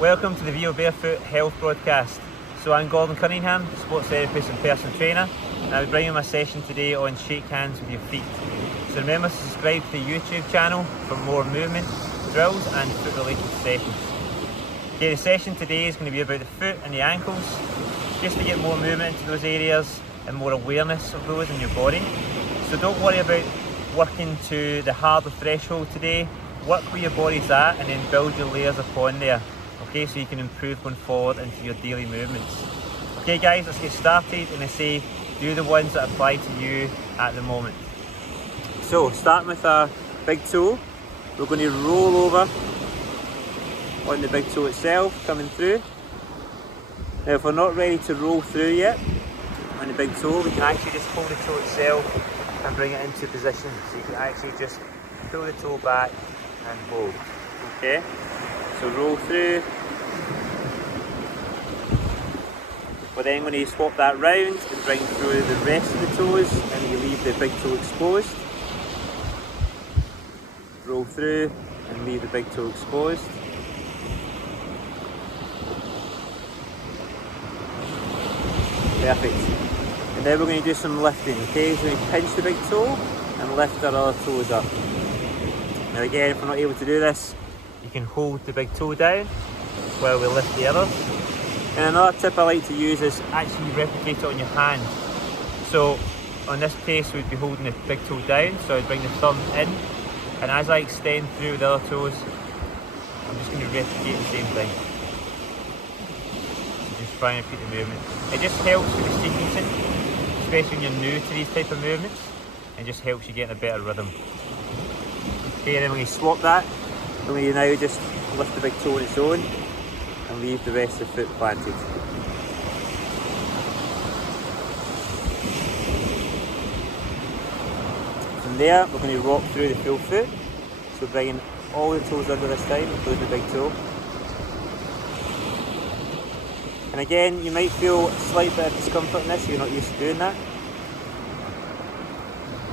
Welcome to the VIVOBAREFOOT Health Broadcast. So I'm Gordon Cunningham, sports therapist and personal trainer, and I'll be bringing my session today on shake hands with your feet. So remember to subscribe to the YouTube channel for more movement, drills and foot related sessions. Okay, the session today is going to be about the foot and the ankles, just to get more movement into those areas and more awareness of those in your body. So don't worry about working to the harder threshold today. Work where your body's at and then build your layers upon there. Okay, so you can improve going forward into your daily movements. Okay guys, let's get started, and I say do the ones that apply to you at the moment. So starting with our big toe, we're going to roll over on the big toe itself, coming through. Now if we're not ready to roll through yet on the big toe, we can actually just hold the toe itself and bring it into position. So you can actually just pull the toe back and hold. Okay, so roll through. We're then going to swap that round and bring through the rest of the toes, and you leave the big toe exposed. Roll through and leave the big toe exposed. Perfect. And then we're going to do some lifting, okay? So we pinch the big toe and lift our other toes up. Now again, if we're not able to do this, you can hold the big toe down while we lift the others. And another tip I like to use is actually replicate it on your hand. So on this case we'd be holding the big toe down, so I'd bring the thumb in, and as I extend through the other toes, I'm just going to replicate the same thing. So just try and repeat the movement. It just helps with the sequencing, especially when you're new to these type of movements, and just helps you get in a better rhythm. Okay, then when you swap that, we're going to now just lift the big toe on its own and leave the rest of the foot planted. From there, we're going to rock through the full foot. So bringing all the toes under this time, including the big toe. And again, you might feel a slight bit of discomfort in this if you're not used to doing that.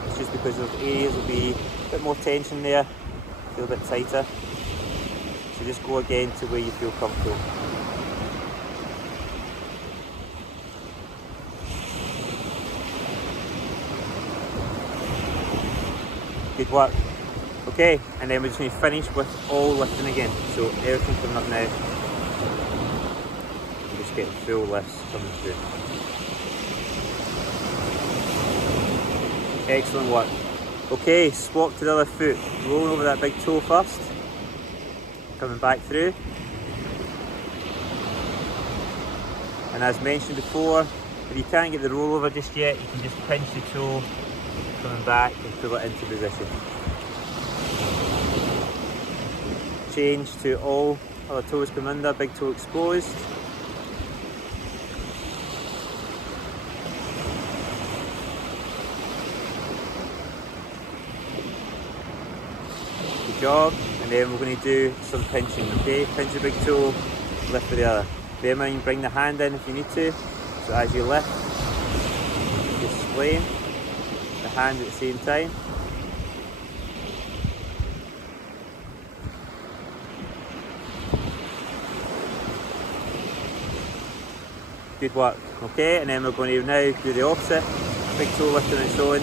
It's just because those areas will be a bit more tension there, feel a bit tighter. So just go again to where you feel comfortable. Good work. Okay, and then we're just going to finish with all lifting again. So everything coming up now. Just getting full lifts coming through. Excellent work. Okay, swap to the other foot. Rolling over that big toe first. Coming back through. And as mentioned before, if you can't get the rollover just yet, you can just pinch the toe, coming back and pull it into position. Change to all other toes come under, big toe exposed. Good job. And then we're going to do some pinching, okay? Pinch the big toe, lift with the other. Bear in mind, bring the hand in if you need to. So as you lift, just splaying the hand at the same time. Good work, okay? And then we're going to now do the opposite. Big toe lifting its own.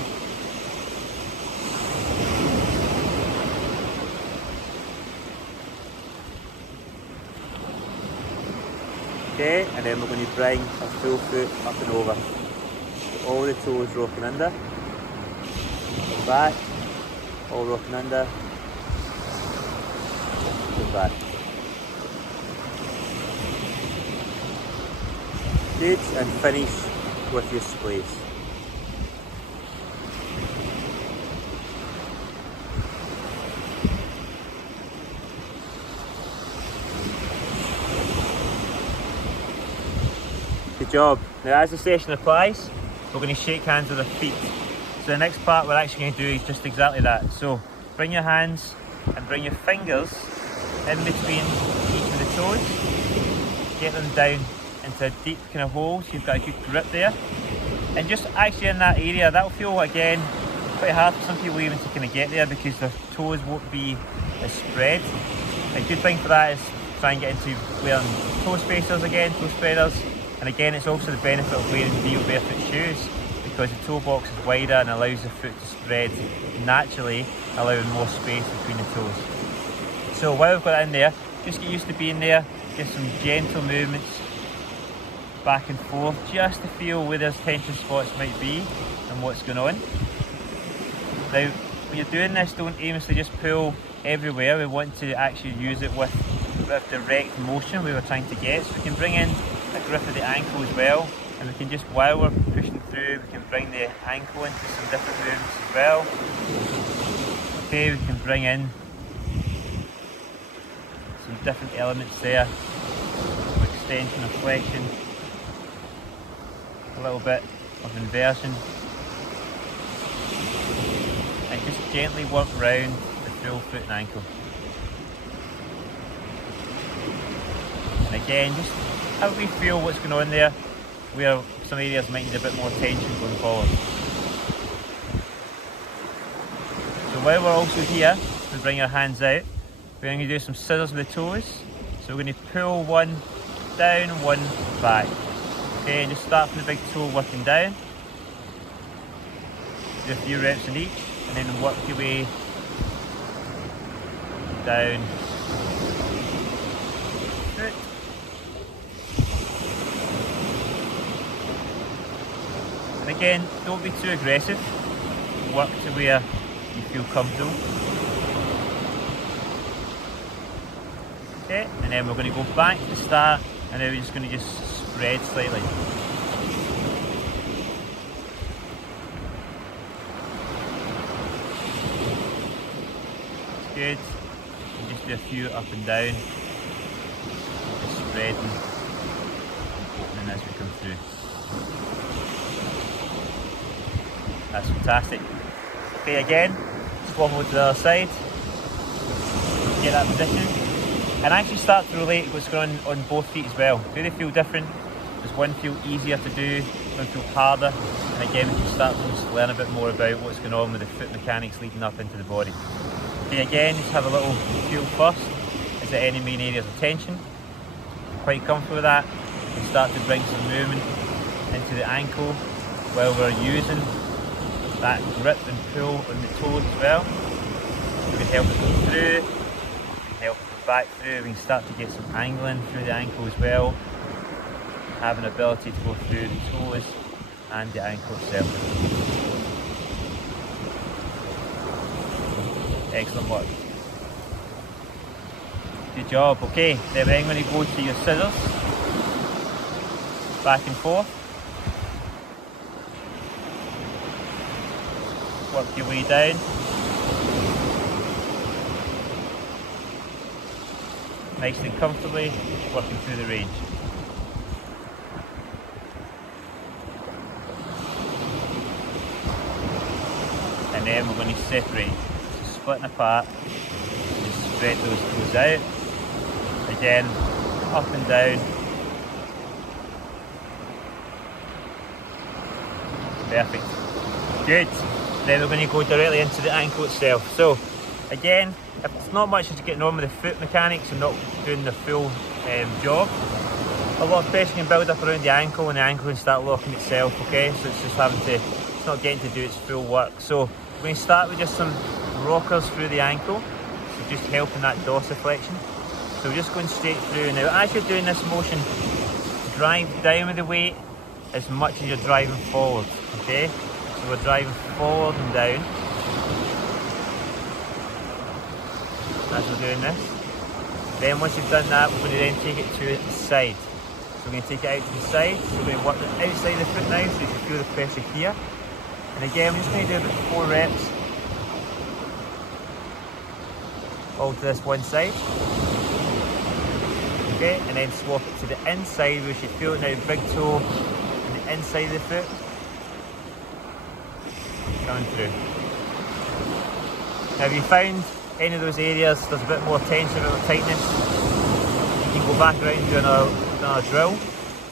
Okay, and then we're going to bring a full foot up and over. So all the toes rocking under. Come back. All rocking under. Come back. Good, and finish with your splays. Good job. Now as the session applies, we're going to shake hands with our feet. So the next part we're actually going to do is just exactly that. So bring your hands and bring your fingers in between each of the toes. Get them down into a deep kind of hole so you've got a good grip there. And just actually in that area, that'll feel again quite hard for some people even to kind of get there because their toes won't be as spread. A good thing for that is try and get into wearing toe spacers again, toe spreaders. And again, it's also the benefit of wearing VIVOBAREFOOT shoes, because the toe box is wider and allows the foot to spread naturally, allowing more space between the toes. So while we've got it in there, just get used to being there, get some gentle movements back and forth, just to feel where those tension spots might be and what's going on. Now, when you're doing this, don't aimlessly just pull everywhere. We want to actually use it with direct motion we were trying to get. So we can bring in a grip of the ankle as well, and we can just, while we're pushing through, we can bring the ankle into some different movements as well. Okay, we can bring in some different elements there, extension or flexion, a little bit of inversion, and just gently work around the full foot and ankle. And again, just how we feel what's going on there, where some areas might need a bit more tension going forward. So while we're also here, we bring our hands out, we're going to do some scissors with the toes. So we're going to pull one down, one back. Okay, and just start from the big toe working down. Do a few reps in each, and then work your way down. Foot. And again, don't be too aggressive. Work to where you feel comfortable. Okay, and then we're going to go back to the start, and now we're just going to spread slightly. Good. And just do a few up and down, just spreading and opening as we come through. That's fantastic. Okay, again, swap over to the other side, get that position, and actually start to relate what's going on both feet as well. Do they feel different? Does one feel easier to do? Does one feel harder? And again, we can start to learn a bit more about what's going on with the foot mechanics leading up into the body. Okay, again, just have a little feel first. Is there any main areas of tension? Quite comfortable with that. We start to bring some movement into the ankle while we're using that grip and pull on the toes as well. We can help it go through, we can help it go back through, we can start to get some angling through the ankle as well. Have an ability to go through the toes and the ankle itself. Excellent work. Good job. Okay, then we're going to go to your scissors. Back and forth. Work your way down. Nicely and comfortably, working through the range. And then we're going to separate. So splitting apart, just spread those toes out. Again, up and down. Perfect. Good. Then we're going to go directly into the ankle itself. So again, if it's not much as getting on with the foot mechanics and not doing the full job, a lot of pressure can build up around the ankle and the ankle can start locking itself, okay? So it's just having to, it's not getting to do its full work. So we're going to start with just some rockers through the ankle, so just helping that dorsiflexion. So we're just going straight through. Now as you're doing this motion, drive down with the weight as much as you're driving forward, okay? So we're driving forward and down as we're doing this. Then once you've done that, we're going to then take it to the side. So we're going to take it out to the side. So we're going to work the outside of the foot now, so you can feel the pressure here. And again, we're just going to do about 4 reps. All to this one side. Okay, and then swap it to the inside, where you should feel it now, big toe on the inside of the foot. Coming through. Now, if you found any of those areas there's a bit more tension, a bit more tightness, you can go back around and do another drill.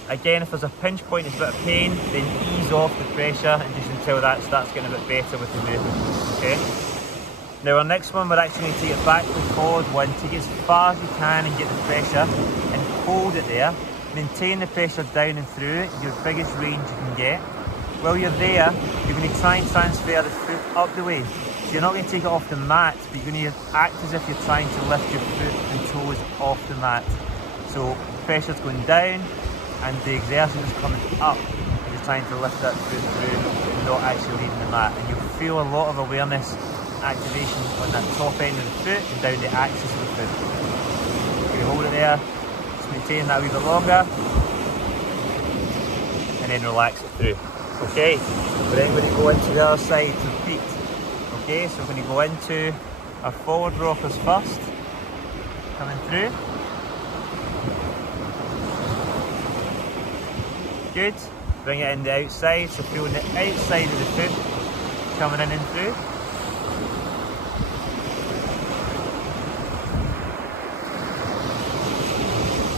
Again, if there's a pinch point, it's a bit of pain, then ease off the pressure and just until that starts getting a bit better with the movement. Okay. Now our next one, we're actually going to take it back to the forward one, take it as far as you can and get the pressure and hold it there. Maintain the pressure down and through, your biggest range you can get. While you're there, you're going to try and transfer the foot up the way. So you're not going to take it off the mat, but you're going to act as if you're trying to lift your foot and toes off the mat. So the pressure's going down and the exertion is coming up. You're trying to lift that foot through and not actually leaving the mat. And you'll feel a lot of awareness activation on that top end of the foot and down the axis of the foot. You hold it there, just maintain that a wee bit longer, and then relax it through. Okay, we're then going to go into the other side to repeat. Okay, so we're going to go into our forward rockers first, coming through. Good. Bring it in the outside, so feeling the outside of the foot coming in and through.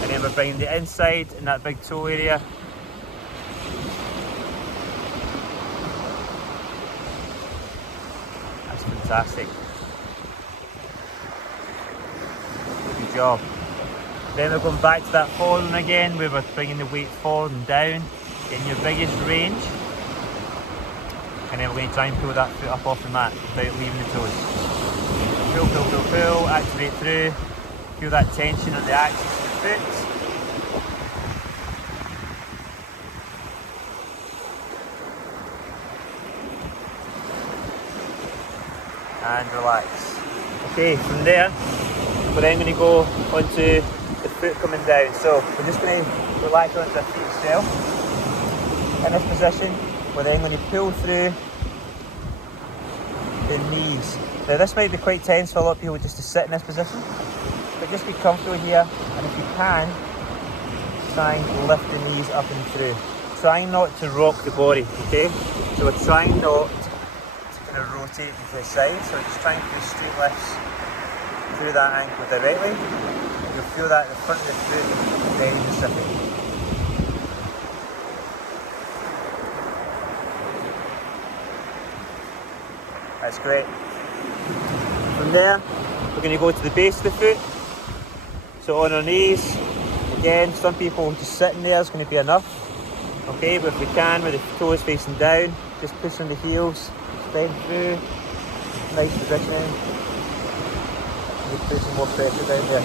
And then we're bringing the inside in that big toe area. That's fantastic. Good job. Then we're going back to that forward one again, where we're bringing the weight forward and down, getting your biggest range. And then we're going to try and pull that foot up off the mat without leaving the toes. Pull, pull, pull, pull, activate through. Feel that tension on the axis of the foot. And relax. Okay, from there, we're then going to go onto the foot coming down. So we're just going to relax onto our feet itself. In this position, we're then going to pull through the knees. Now this might be quite tense for a lot of people just to sit in this position, but just be comfortable here, and if you can, try and lift the knees up and through. Try not to rock the body, okay? So we're trying not to kind of rotate to the side, so we're just trying to do straight lifts through that ankle directly. You'll feel that the front of the foot very specific. That's great. From there, we're going to go to the base of the foot. So on our knees, again, some people just sitting there is going to be enough. Okay, but if we can, with the toes facing down, just pushing the heels, bend through, nice positioning. Just put some more pressure down there.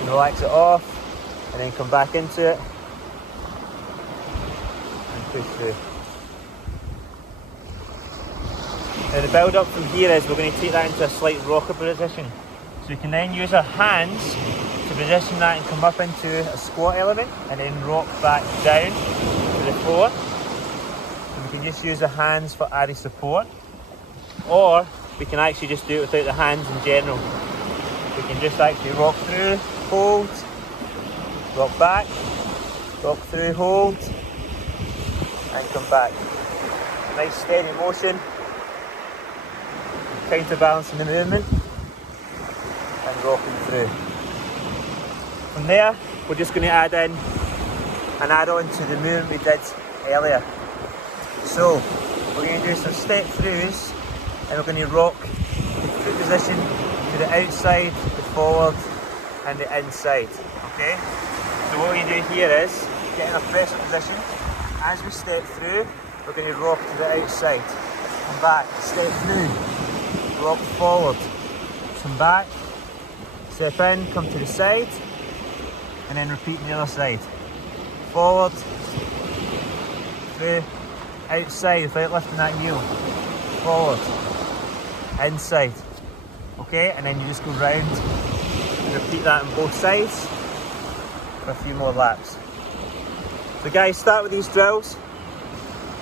And relax it off, and then come back into it, and push through. Now the build up from here is we're going to take that into a slight rocker position. So we can then use our hands to position that and come up into a squat element and then rock back down to the floor. So we can just use the hands for added support, or we can actually just do it without the hands in general. We can just actually rock through, hold, rock back, rock through, hold, and come back. Nice steady motion, counterbalancing the movement and rocking through. From there, we're just going to add in and add on to the movement we did earlier. So we're going to do some step throughs, and we're going to rock the foot position to the outside, the forward and the inside. Okay? So what we do here is get in a pressure position. As we step through, we're going to rock to the outside. Come back, step through, rock forward, come back, step in, come to the side, and then repeat the other side. Forward, through, outside without lifting that heel. Forward, inside. Okay, and then you just go round and repeat that on both sides for a few more laps. So guys, start with these drills,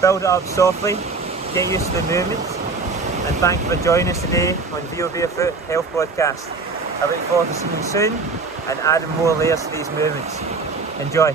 build it up softly, get used to the movements, and thank you for joining us today on VIVOBAREFOOT Health Podcast. I look forward to seeing you soon and adding more layers to these movements. Enjoy.